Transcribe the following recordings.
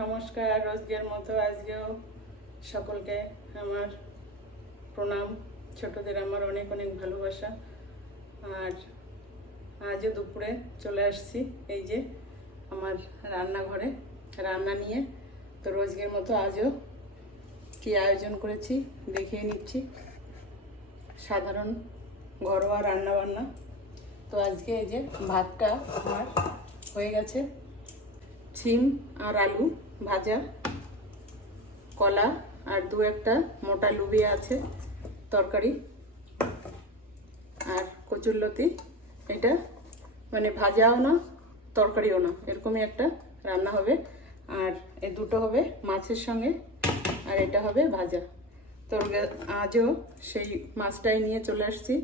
নমস্কার। রোজকের মতো আজকেও সকলকে আমার প্রণাম। ছোটদের আমার অনেক অনেক ভালোবাসা। আর আজও দুপুরে চলে আসছি এই যে আমার রান্নাঘরে রান্না নিয়ে। তো রোজকের মতো আজও কি আয়োজন করেছি দেখিয়ে নিচ্ছি। সাধারণ ঘরোয়া রান্না বান্না। তো আজকে এই যে ভাতটা আমার হয়ে গেছে। সিম আর আলু ভাজা, কলা আর দু একটা মোটা লুবিয়া আছে তরকারি, আর কচুরলতি। এটা মানে ভাজাও না তরকারিও না, এরকমই একটা রান্না হবে। আর এই দুটো হবে মাছের সঙ্গে, আর এটা হবে ভাজা। তো আজও সেই মাছটাই নিয়ে চলে আসছি।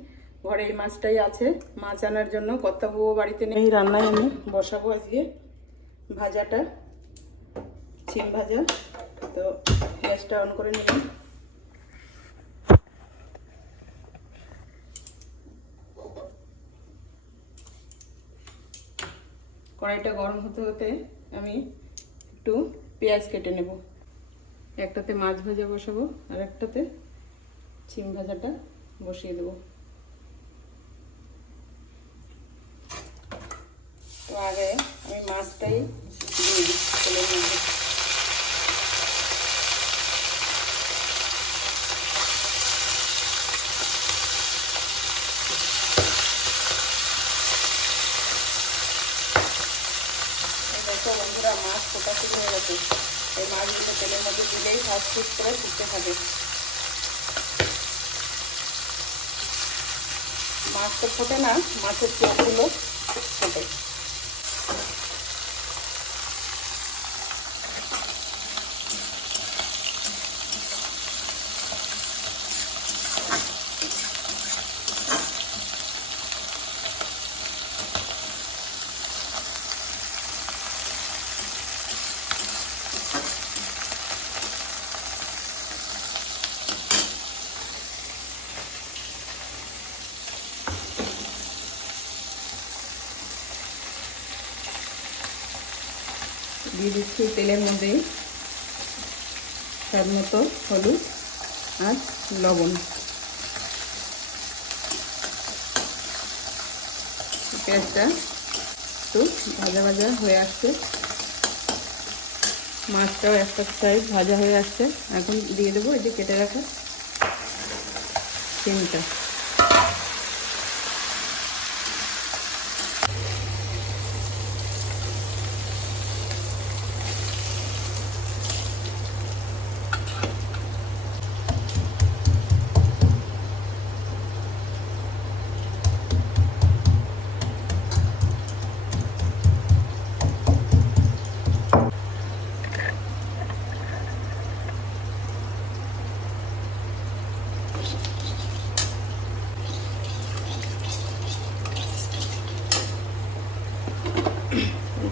ঘরে এই মাছটাই আছে। মাছ আনার জন্য কর্তাবুও বাড়িতে নেই। রান্নায় আমি বসাবো আজকে ভাজাটা, সিম ভাজা। তো গ্যাসটা অন করে নিলাম। কড়াইটা গরম হতে হতে আমি একটু পেঁয়াজ কেটে নেব। একটাতে মাছ ভাজা বসাবো আর একটাতে সিম ভাজাটা বসিয়ে দেবো। তো আগে আমি মাছটাই দিয়ে দিই তেলের মধ্যে। দেখো বন্ধুরা, মাছ ফোটা শুরু হয়ে গেছে। এই মাছগুলো তেলের মধ্যে দিলেই ফাস্ট করে ফুটতে থাকে। মাছ তো ফোটে না, মাছের চোখগুলো ফোটে। দিয়ে দিচ্ছি তেলের মধ্যেই স্বাদ মতো হলুদ আর লবণ। পেঁয়াজটা একটু ভাজা ভাজা হয়ে আসছে, মাছটাও একটা সাইড ভাজা হয়ে আসছে। এখন দিয়ে দেবো এই যে কেটে রাখা সিমটা।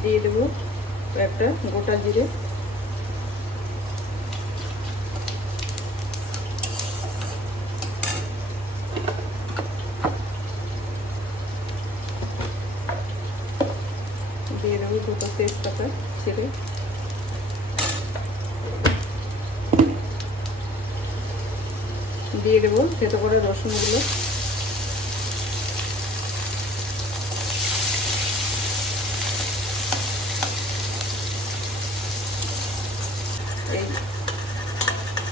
দিয়ে দেবো একটা গোটা জিরে, দিয়ে দেবো দুটো তেজপাতা ছেড়ে, দিয়ে দেবো থেতো করে রসুনগুলো, এই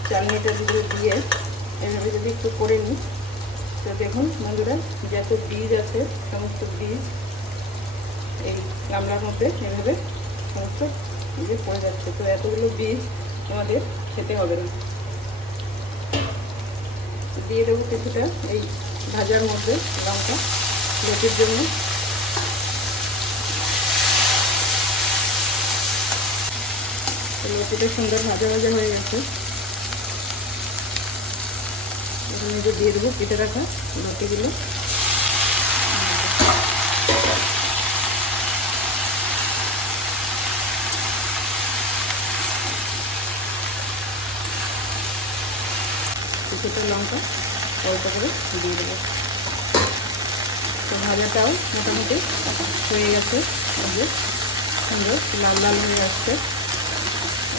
চালনিটা দিয়ে এভাবে যদি একটু করে নিই। তো দেখুন বন্ধুরা, যত বীজ আছে সমস্ত বীজ এই গামলার মধ্যে এভাবে সমস্ত বীজ পড়ে যাচ্ছে। তো এতগুলো বীজ আমাদের খেতে হবে না। দিয়ে দেবো কিছুটা এই ভাজার মধ্যে লঙ্কা লতির জন্য। লতিটা সুন্দর ভাজা ভাজা হয়ে গেছে। এর মধ্যে দিয়ে দেবো কেটে রাখা লতিগুলো। কিছুটা লঙ্কা অল্প করে দিয়ে দেবো। তো ভাজাটাও মোটামুটি হয়ে গেছে, সুন্দর লাল লাল হয়ে আসছে।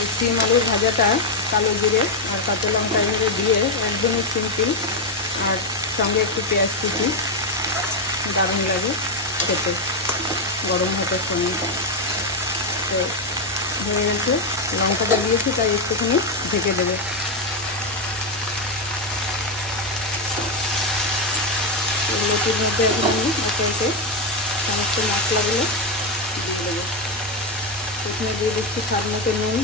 এই সিম আলুর ভাজাটা কালো জিরে আর কাঁচা লঙ্কা এভাবে দিয়ে একদমই সিম্পল, আর সঙ্গে একটু পেঁয়াজ কুচি, দারুণ লাগে খেতে গরম ভাতের সঙ্গে। তো হয়ে গেছে, লঙ্কাটা দিয়েছি তাই একটুখানি ঢেকে দেবে। লুচির মধ্যে এখানে একে সমস্ত মশলাগুলো দিয়ে দেবো। প্রথমে দিয়ে দিচ্ছি স্বাদ মতো নুন,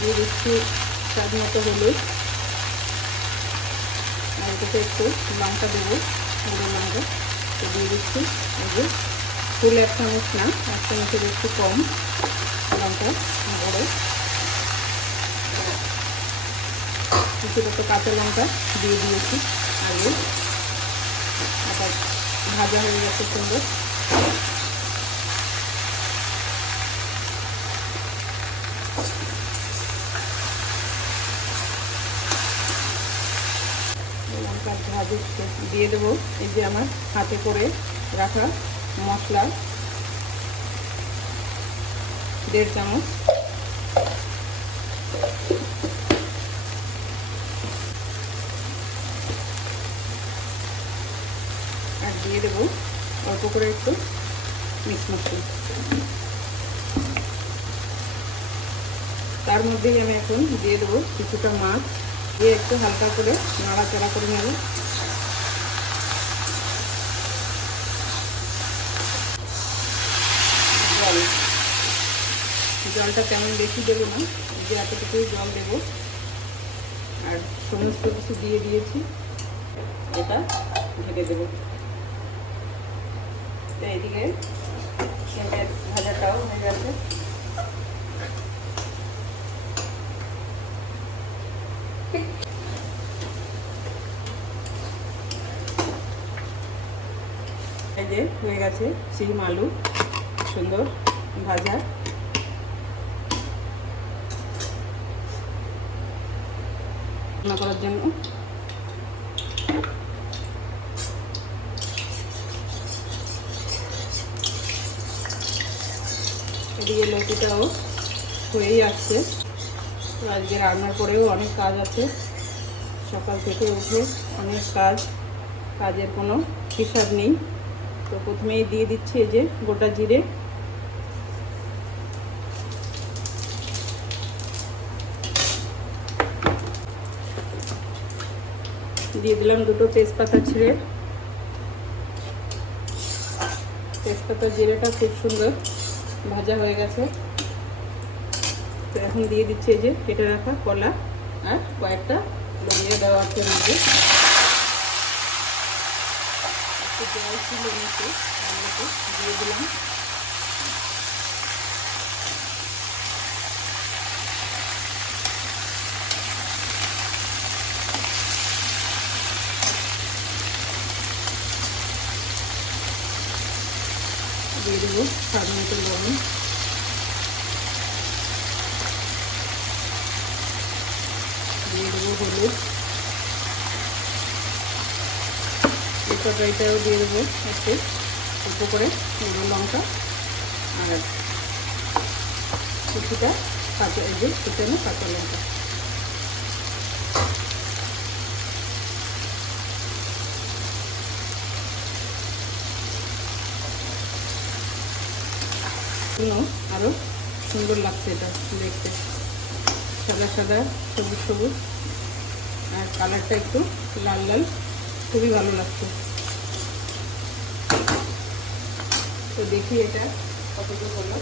দিয়ে দিচ্ছি স্বাদ মতো হলুদ, আর এটাতে একটু লঙ্কা দেবো, গুঁড়ো লঙ্কা। তো দিয়ে দিচ্ছি এই যে ফুল 1 চামচ না, 1 চামচের একটু কম লঙ্কা গুঁড়ো। কিছু একটু কাঁচা লঙ্কা দিয়ে দিয়েছি আগে, আবার ভাজা হয়ে গেছে সুন্দর। লঙ্কা ভাজি দিয়ে দেবো এই যে আমার হাতে করে রাখা মশলা 1.5 চামচ, আর দিয়ে দেবো অল্প করে একটু মিক্স মশলা। তার মধ্যেই আমি এখন দিয়ে দেবো কিছুটা মাছ, দিয়ে একটু হালকা করে নাড়াচাড়া করে নেব। জলটা তেমন বেশি দেবো না, যে এতটুকুই জল দেবো, আর সমস্ত কিছু দিয়ে দিয়েছি, এটা ঢেকে দেবো। তো এইদিকে সিমের ভাজাটাও হয়ে গেছে। এই যে হয়ে গেছে সিম আলু সুন্দর ভাজা। রান্না করার জন্য এদিকে লতিটাও হয়েই আসছে। তো আজকে রান্নার পরেও অনেক কাজ আছে, সকাল থেকে উঠে অনেক কাজের কোনো হিসাব নেই। তো প্রথমেই দিয়ে দিচ্ছি এই যে গোটা জিরে, দিয়ে দিলাম 2টো তেজপাতা ছিঁড়ে। তেজপাতা জিরেটা খুব সুন্দর ভাজা হয়ে গেছে। তো এখন দিয়ে দিচ্ছি এই যে কেটে রাখা কলা আর কয়েকটা লঙ্কা দেওয়া আছে মধ্যে। একটু জল ছিল নিচে, দিয়ে দিলাম। দিয়ে দেবো স্বাদ মতো লবণ, দিয়ে দেবো হলুদ, এই তরকারিটাও দিয়ে দেবো একটু অল্প করে গুঁড়ো লঙ্কা, আর কিছুটা কাঁচা এই যে কুচানো কাঁচা লঙ্কা। আরো সুন্দর লাগছে এটা দেখতে, সাদা সাদা সবুজ সবুজ, আর কালারটা একটু লাল লাল, খুবই ভালো লাগছে। তো দেখি এটা কতটুকু হলো।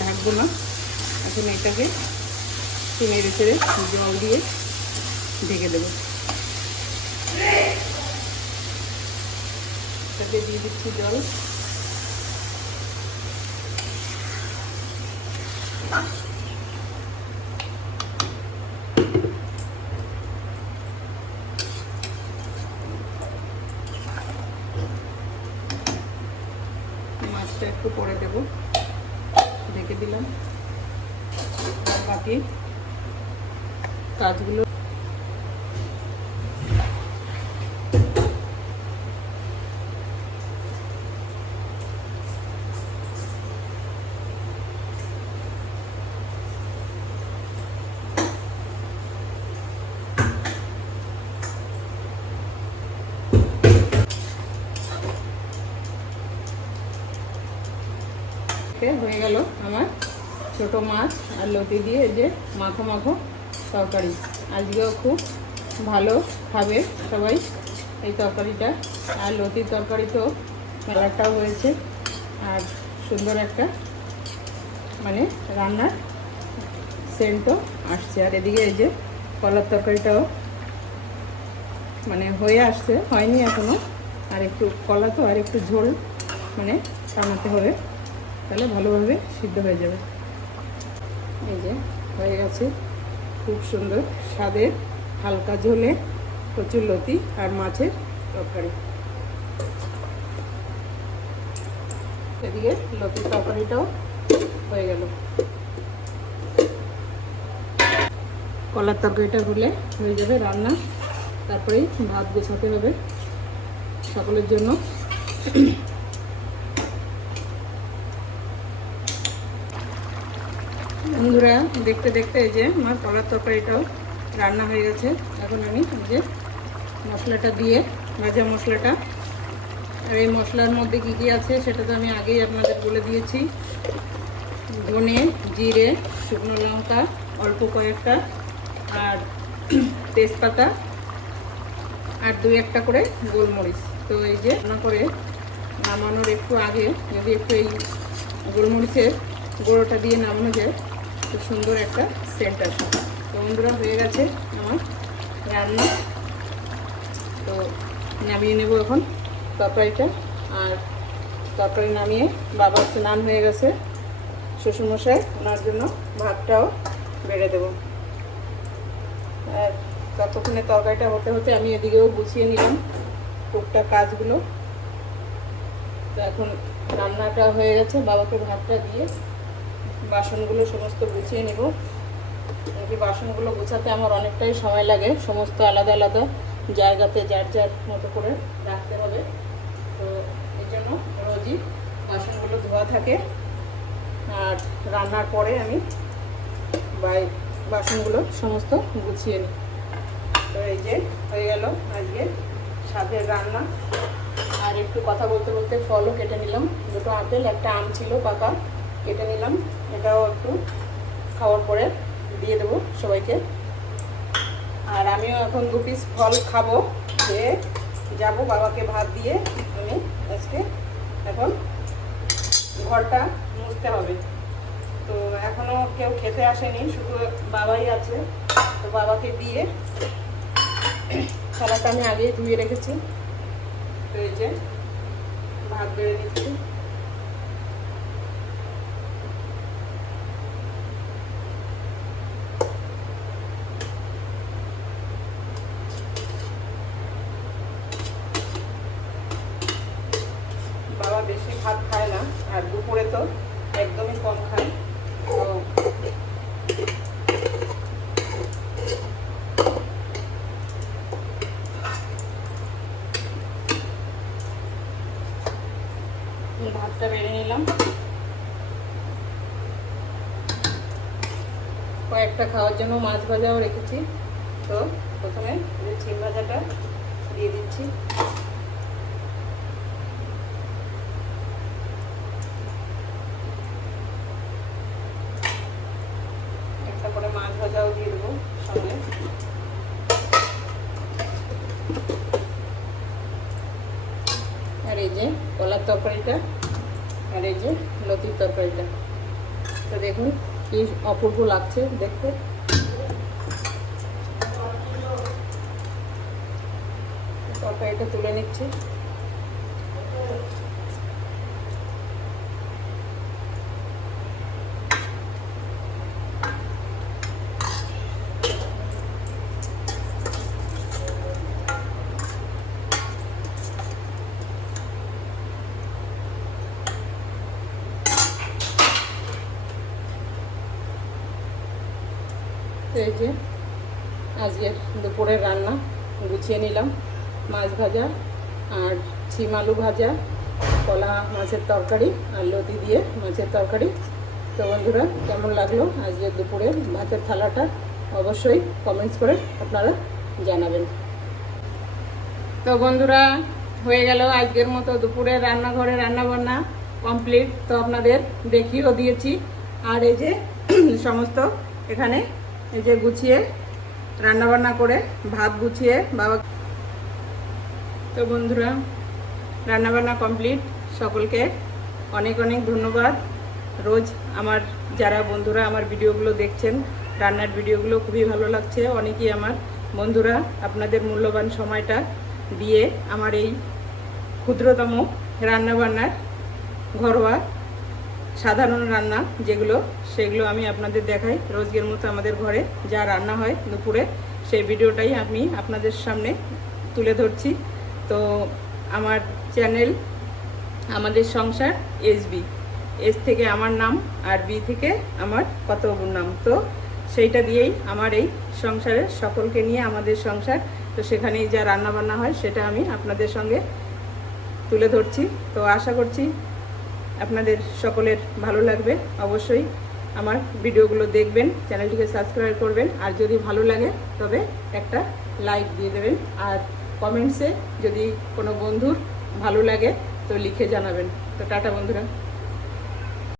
ঢাকবো না, এখন এটাকে চিনি রেখে জল দিয়ে ঢেকে দেবো। এটাকে দিয়ে দিচ্ছি জল, মাছটা একটু পরে দেবো। ঢেকে দিলাম। আর বাকি কাজগুলো হয়ে গেল আমার ছোট মাছ আর লতি দিয়ে যে মাখো মাখো তরকারি। আজকেও খুব ভালো খাবে সবাই এই তরকারিটা। আর লতির তরকারি তো কালারটাও হয়েছে আর সুন্দর একটা মানে রান্নার সেন্টও আসছে। আর এদিকে এই যে কলার তরকারিটাও মানে হয়ে আসছে, হয়নি এখনো। আর একটু কলা তো আর একটু ঝোল মানে টানাতে হবে, তাহলে ভালোভাবে সিদ্ধ হয়ে যাবে। এই যে হয়ে গেছে খুব সুন্দর স্বাদের হালকা ঝোলে প্রচুর লতি আর মাছের তরকারি। এদিকে লতির তরকারিটাও হয়ে গেল। কলার তরকারিটা হলে হয়ে যাবে রান্না, তারপরেই ভাত গোছাতে হবে সকলের জন্য। বন্ধুরা দেখতে দেখতে এই যে আমার কলার তরকারিটাও রান্না হয়ে গেছে। এখন আমি যে মশলাটা দিয়ে, ভাজা মশলাটা, আর এই মশলার মধ্যে কী কী আছে সেটা তো আমি আগেই আপনাদের বলে দিয়েছি। ধনে, জিরে, শুকনো লঙ্কা অল্প কয়েকটা, আর তেজপাতা, আর 2-1টা করে গোলমরিচ। তো এই যে রান্না করে নামানোর একটু আগে যদি একটু এই গোলমরিচের গুঁড়োটা দিয়ে নামানো যায় খুব সুন্দর একটা সেন্ট আসে। তো বন্ধুরা হয়ে গেছে আমার রান্না। তো নামিয়ে নেব এখন তরকারিটা। আর তরকারি নামিয়ে বাবার স্নান হয়ে গেছে, শ্বশুরমশাই, ওনার জন্য ভাতটাও বেড়ে দেবো। আর ততক্ষণে তরকারিটা হতে হতে আমি এদিকেও গুছিয়ে নিলাম টুকটাক কাজগুলো। তো এখন রান্নাটা হয়ে গেছে, বাবাকে ভাতটা দিয়ে বাসনগুলো সমস্ত গুছিয়ে নেব। এই বাসনগুলো গোছাতে আমার অনেকটাই সময় লাগে, সমস্ত আলাদা আলাদা জায়গাতে যার যার মতো করে রাখতে হবে। তো এই জন্য রোজই বাসনগুলো ধোয়া থাকে। আর রান্নার পরে আমি বাসনগুলো সমস্ত গুছিয়ে নিই। তো এই যে হয়ে গেল আজকে স্বাদের রান্না। আর একটু কথা বলতে বলতে ফলও কেটে নিলাম, 2টো আপেল, 1টা আম ছিল পাকা, কেটে নিলাম। এটাও একটু খাওয়ার পরে দিয়ে দেবো সবাইকে। আর আমিও এখন 2 পিস ফল খাবো, খেয়ে যাবো বাবাকে ভাত দিয়ে। আমি আজকে এখন ঘরটা মুছতে হবে। তো এখনও কেউ খেতে আসেনি, শুধু বাবাই আছে। তো বাবাকে দিয়ে থালাটা আমি আগেই ধুয়ে রেখেছি। তো এই যে ভাত বেড়ে দিচ্ছি। বাবা বেশি ভাত খায় না, আর দুপুরে তো একদমই কম খায়। তো ভাতটা বেড়ে নিলাম, কয়েকটা খাওয়ার জন্য মাছ ভাজাও রেখেছি। তো প্রথমে ছিম ভাজাটা দিয়ে দিচ্ছি। একটা করে মাছ ভাজাও দিয়ে দেবো সঙ্গে। আর এই যে কলার তরকারিটা, আর এই যে লতির তরকারিটা। তো দেখুন কি অপূর্ব লাগছে দেখতে। তরকারিটা তুলে নিচ্ছি। তো এই যে আজকের দুপুরের রান্না গুছিয়ে নিলাম, মাছ ভাজা আর ছিম আলু ভাজা, কলা মাছের তরকারি আর লতি দিয়ে মাছের তরকারি। তো বন্ধুরা, কেমন লাগলো আজকের দুপুরের ভাতের থালাটা অবশ্যই কমেন্টস করে আপনারা জানাবেন। তো বন্ধুরা, হয়ে গেল আজকের মতো দুপুরের রান্নাঘরে রান্নাবান্না কমপ্লিট। তো আপনাদের দেখিয়েও দিয়েছি। আর এই যে সমস্ত এখানে এই যে গুছিয়ে রান্নাবান্না করে ভাত গুছিয়ে বাবা। তো বন্ধুরা, রান্নাবান্না কমপ্লিট। সকলকে অনেক অনেক ধন্যবাদ। রোজ আমার যারা বন্ধুরা আমার ভিডিওগুলো দেখছেন, রান্নার ভিডিওগুলো খুবই ভালো লাগছে। অনেকেই আমার বন্ধুরা আপনাদের মূল্যবান সময়টা দিয়ে আমার এই ক্ষুদ্রতম রান্নাবান্নার ঘরোয়া সাধারণ রান্না যেগুলো, সেগুলো আমি আপনাদের দেখাই। রোজকের মতো আমাদের ঘরে যা রান্না হয় দুপুরে, সেই ভিডিওটাই আমি আপনাদের সামনে তুলে ধরছি। তো আমার চ্যানেল আমাদের সংসার SB, এস থেকে আমার নাম আর বি থেকে আমার কর্তব্যর নাম। তো সেইটা দিয়েই আমার এই সংসারের সকলকে নিয়ে আমাদের সংসার। তো সেখানেই যা রান্নাবান্না হয় সেটা আমি আপনাদের সঙ্গে তুলে ধরছি। তো আশা করছি আপনাদের সকলের ভালো লাগবে। অবশ্যই আমার ভিডিওগুলো দেখবেন, চ্যানেলটিকে সাবস্ক্রাইব করবেন, আর যদি ভালো লাগে তবে একটা লাইক দিয়ে দেবেন। আর কমেন্টসে যদি কোনো বন্ধুর ভালো লাগে তো লিখে জানাবেন। তো টাটা বন্ধুরা।